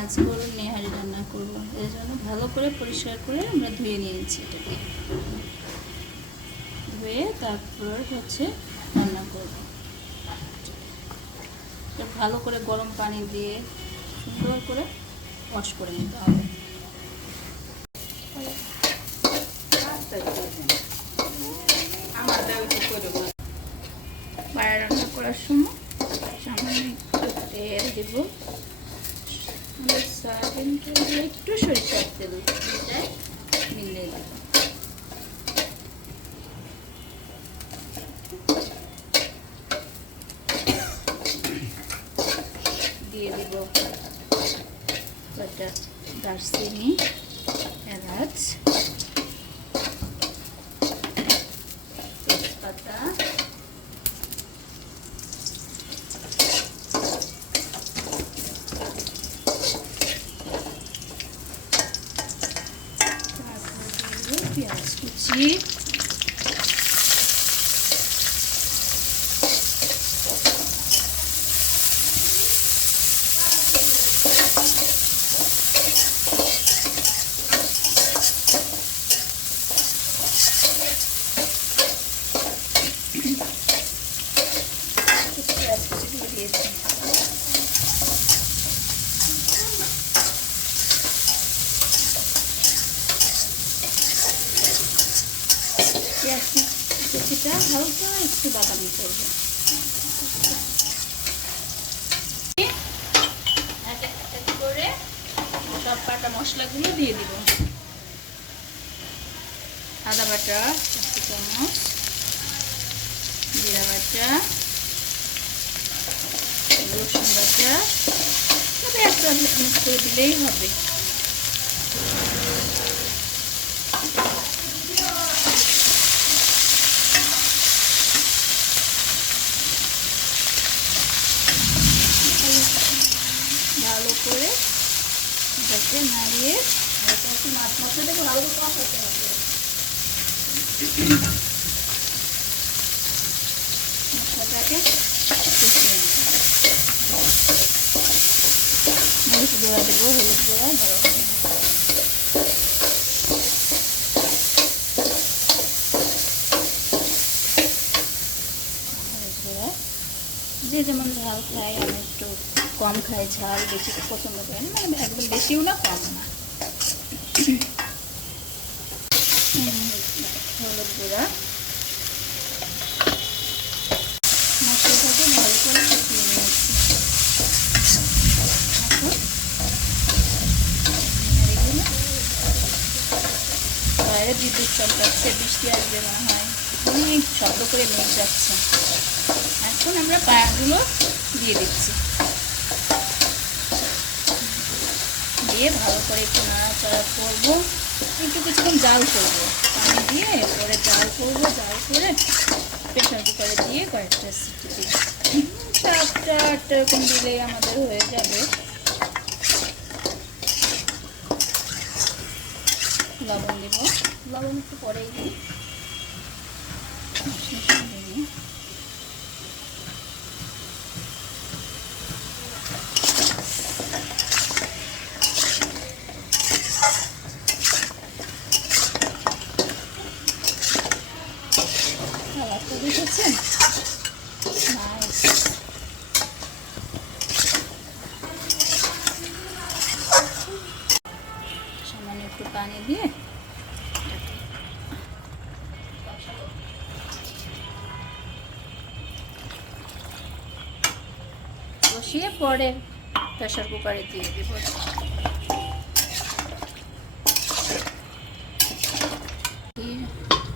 আজকে হলো নেহারি রান্না করব, এই জন্য ভালো করে পরিষ্কার করে আমরা ধুয়ে নিয়েছি। এটাকে ধুয়ে তারপর হচ্ছে রান্না করব। ভালো করে গরম পানি দিয়ে সুন্দর করে ওয়াশ করে নিতে হবে। পায়রা রান্না করার সময় সামান্য একটু তেল দেব, একটু সরিষার তেল মিলিয়ে দেব। দিয়ে দেব কয়েকটা দারচিনি, এলাচ, তেজপাতা, পেঁয়াজ কুচি, দিয়ে দিয়েছি। পেঁয়াজ কুচিটা হালকা একটু বাদামি করবো। করে সব বাটা মশলাগুলো দিয়ে দিব। আদা বাটা 4 চামচ, জিরা বাটা, রসুন বাটা, তবে একটা মিক্স করে দিলেই হবে। ভালো করে এটাকে নাড়িয়ে মাছ মশলাটাকে ভালো করে কষাতে হবে। মশলাটাকে কষিয়ে নিতে হবে। মরিচ গুঁড়া দেবো, হলুদ গুঁড়া, যে যেমন ঝাল খাই, আমি একটু কম খাই ঝাল, বেশি পছন্দ করি না, মানে একদম বেশিও না কম না। হলুদ গুঁড়া, মশলাটাকে ভালো করে কষিয়ে নিয়েছি। বাইরে বিদ্যুৎ চমকাচ্ছে, বৃষ্টি আসবে মনে হয়, অনেক শব্দ করে মেঘ যাচ্ছে। এখন আমরা পায়াগুলো দিয়ে দিচ্ছি, দিয়ে ভালো করে একটু নাড়াচাড়া করবো, একটু কিছুক্ষণ জাল করবো, পানি দিয়ে পরে জাল করবো। জাল করে প্রেশার কুকারে দিয়ে কয়েকটা সিটি দিই, 7টা 8টা এরকম দিলেই আমাদের হয়ে যাবে। লবণ দেব, লবণ একটু পরেই দিই। দেখেছেন, সামান্য একটু পানি দিয়ে বসিয়ে পরে প্রেসার কুকারে দিয়ে দেব।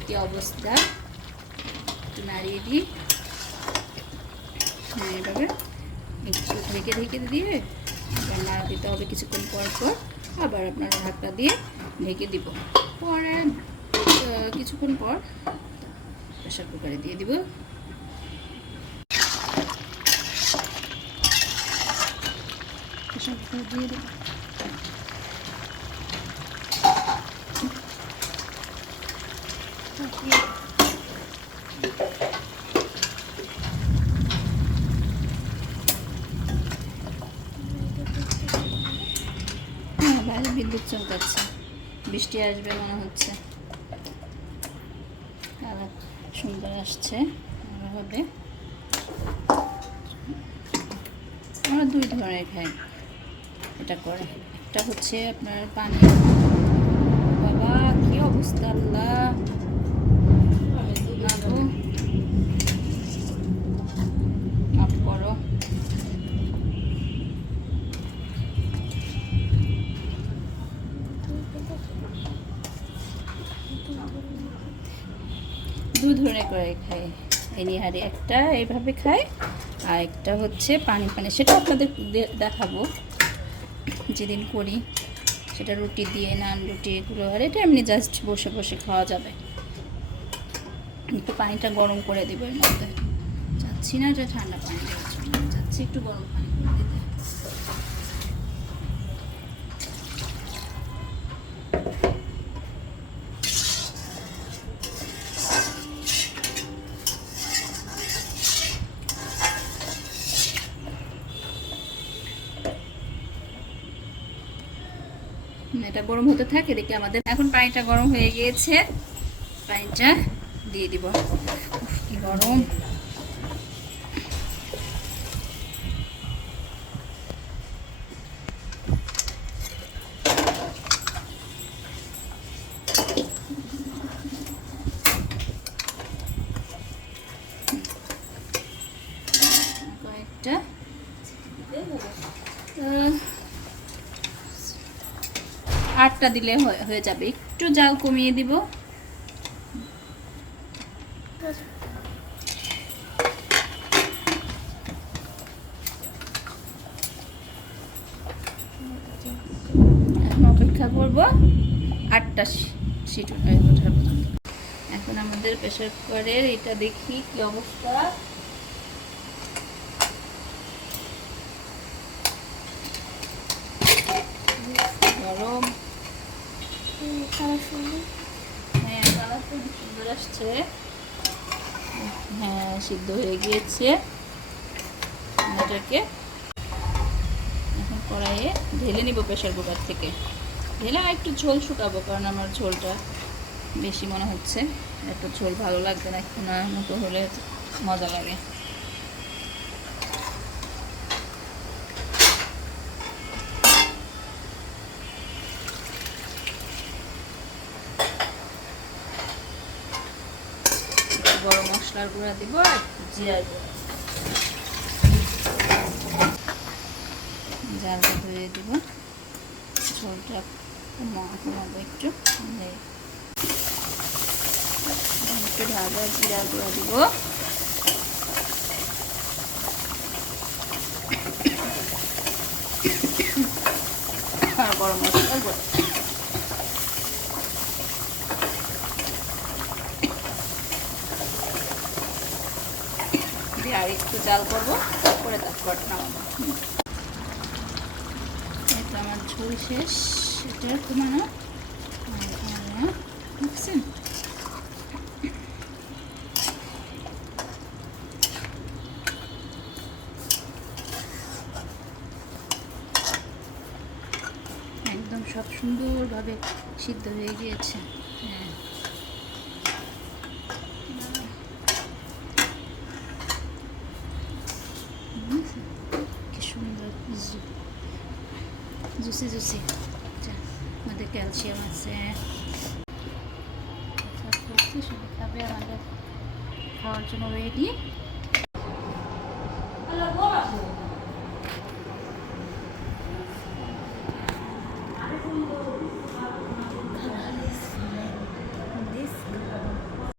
কি অবস্থা, নাড়িয়ে দিই, এভাবে একটু ঢেকে ঢেকে দিয়ে আবার নাড়া দিতে হবে। কিছুক্ষণ পর পর আবার আপনার ঢাকনা দিয়ে ঢেকে দিব। পরে কিছুক্ষণ পর প্রেসার কুকারে দিয়ে দিব। প্রেসার কুকারে দিয়ে দেব। বাইরে বিদ্যুৎ চমকাচ্ছে, বৃষ্টি আসবে মনে হচ্ছে। আর সুন্দর আসছে হবে। আমরা দুই ধরনের খাই এটা করে। একটা হচ্ছে আপনার পানি, বাবা কি অবস্থা আল্লাহ, মাফ করো। দুই ধরনের করে খাই এই নিহারি, একটা এইভাবে খাই আর একটা হচ্ছে পানি পানি। সেটা আপনাদের দেখাবো যেদিন করি, সেটা রুটি দিয়ে, নান রুটি এগুলো। আর এটা এমনি জাস্ট বসে বসে খাওয়া যাবে। একটু পানিটা গরম করে দিব এর মধ্যে, চাচ্ছি না যে ঠান্ডা পানি দেওয়ার জন্য, চাচ্ছি একটু গরম পানি করে দিতে। এটা গরম হতে থাকে, দেখি আমাদের এখন পানিটা গরম হয়ে গিয়েছে। পানিটা দিয়ে দিব। কি গরম, কয়েকটা 8টা দিলে হয়ে যাবে। একটু জাল কমিয়ে দিব। এখন অপেক্ষা করব 8টা সিট ওঠার পর্যন্ত। এখন আমাদের প্রেসার কুকারের এটা দেখি কি অবস্থা। গরম, হ্যাঁ কালার তো সুন্দর আসছে। হ্যাঁ সিদ্ধ হয়ে গিয়েছে। এটাকে এখন কড়াইয়ে ঢেলে নিব প্রেসার কুকার থেকে। ঢেলে একটু ঝোল শুকাবো, কারণ আমার ঝোলটা বেশি মনে হচ্ছে। একটু ঝোল ভালো লাগবে না, একটু না মতো হলে মজা লাগে। গরম মশলার গুঁড়া দিব আর জিরার গুঁড়া, জালটা ধুয়ে দিব। ঝোলটা কমাবো একটু। একটু ভাজা জিরা গুঁড়া দিব, আর গরম মশলার গুঁড়া। আর একটু জাল করবো, তারপরে নামাবো। এটা আমার ঝোল শেষ, এটা কমানো। বুঝছেন, একদম সব সুন্দরভাবে সিদ্ধ হয়ে গিয়েছে। হ্যাঁ কি সুন্দর জুসি জুসি, আমাদের ক্যালসিয়াম আছে। সব করছি, শুধু খাবে, আমাদের খাওয়ার জন্য রেডি।